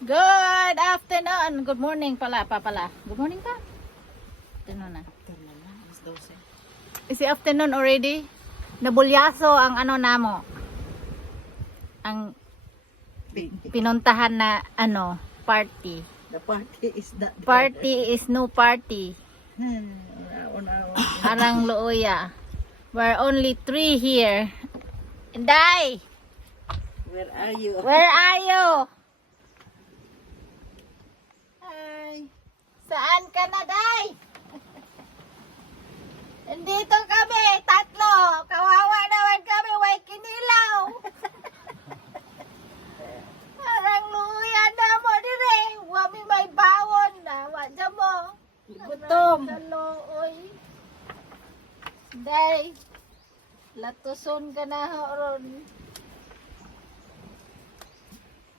Good afternoon. Good morning pala, pala. Good morning pa? Afternoon na. Afternoon na, alas 12. Is it afternoon already? Nabulyaso ang ano namo. Ang pinuntahan na party. The party is not there. Party is no party. Unaon. Arang looya. We're only 3 here. Inday, Where are you? where are you? Hi. Saan ka na, Day? Nandito kami, tatlo. Kawawa naman kami, way kinilaw. Parang luya na mo dire. Wami may bawon na. Wadya mo. Gutom. Oy. Day, latuson ka na ron.